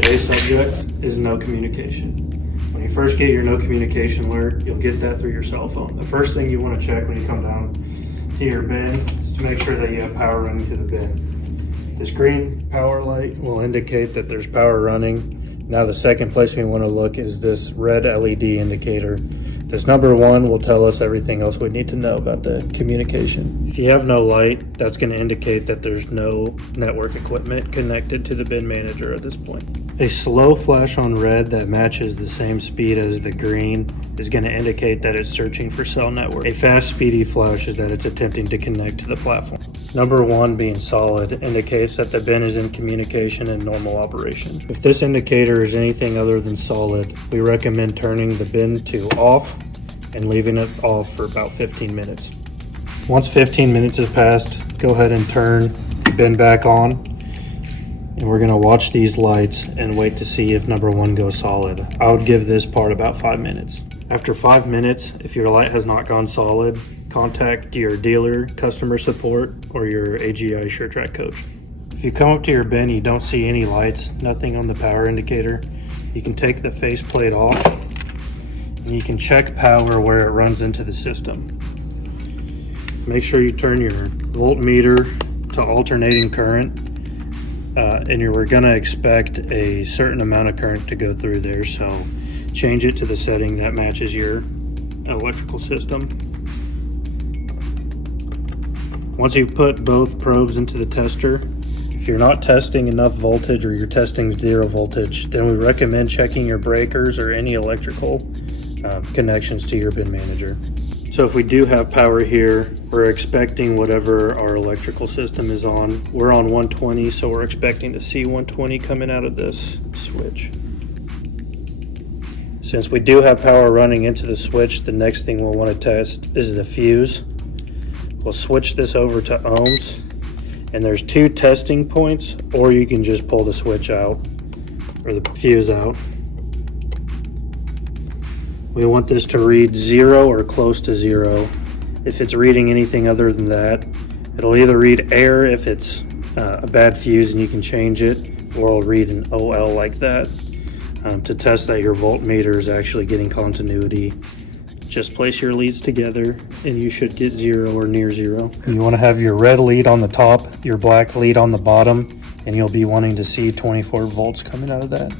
Today's subject is no communication. When you first get your no communication alert, you'll get that through your cell phone. The first thing you want to check when you come down to your bin is to make sure that you have power running to the bin. This green power light will indicate that there's power running. Now the second place we want to look is this red LED indicator. This number 1 will tell us everything else we need to know about the communication. If you have no light, that's going to indicate that there's no network equipment connected to the bin manager at this point. A slow flash on red that matches the same speed as the green is going to indicate that it's searching for cell network. A fast, speedy flash is that it's attempting to connect to the platform. Number 1 being solid indicates that the bin is in communication and normal operation. If this indicator is anything other than solid, we recommend turning the bin to off and leaving it off for about 15 minutes. Once 15 minutes has passed, go ahead and turn the bin back on, and we're going to watch these lights and wait to see if number 1 goes solid. I would give this part about 5 minutes. After 5 minutes, if your light has not gone solid, contact your dealer, customer support, or your AGI SureTrack coach. If you come up to your bin and you don't see any lights, nothing on the power indicator, you can take the faceplate off and you can check power where it runs into the system. Make sure you turn your voltmeter to alternating current, and we're going to expect a certain amount of current to go through there, so change it to the setting that matches your electrical system. Once you've put both probes into the tester, if you're not testing enough voltage or you're testing 0 voltage, then we recommend checking your breakers or any electrical connections to your bin manager. So if we do have power here, we're expecting whatever our electrical system is on. We're on 120, so we're expecting to see 120 coming out of this switch. Since we do have power running into the switch, the next thing we'll want to test is the fuse. We'll switch this over to ohms, and there's 2 testing points, or you can just pull the switch out or the fuse out. We want this to read 0 or close to 0. If it's reading anything other than that, it'll either read error if it's a bad fuse and you can change it, or it'll read an OL like that. To test that your voltmeter is actually getting continuity, just place your leads together and you should get 0 or near 0. You want to have your red lead on the top, your black lead on the bottom, and you'll be wanting to see 24 volts coming out of that.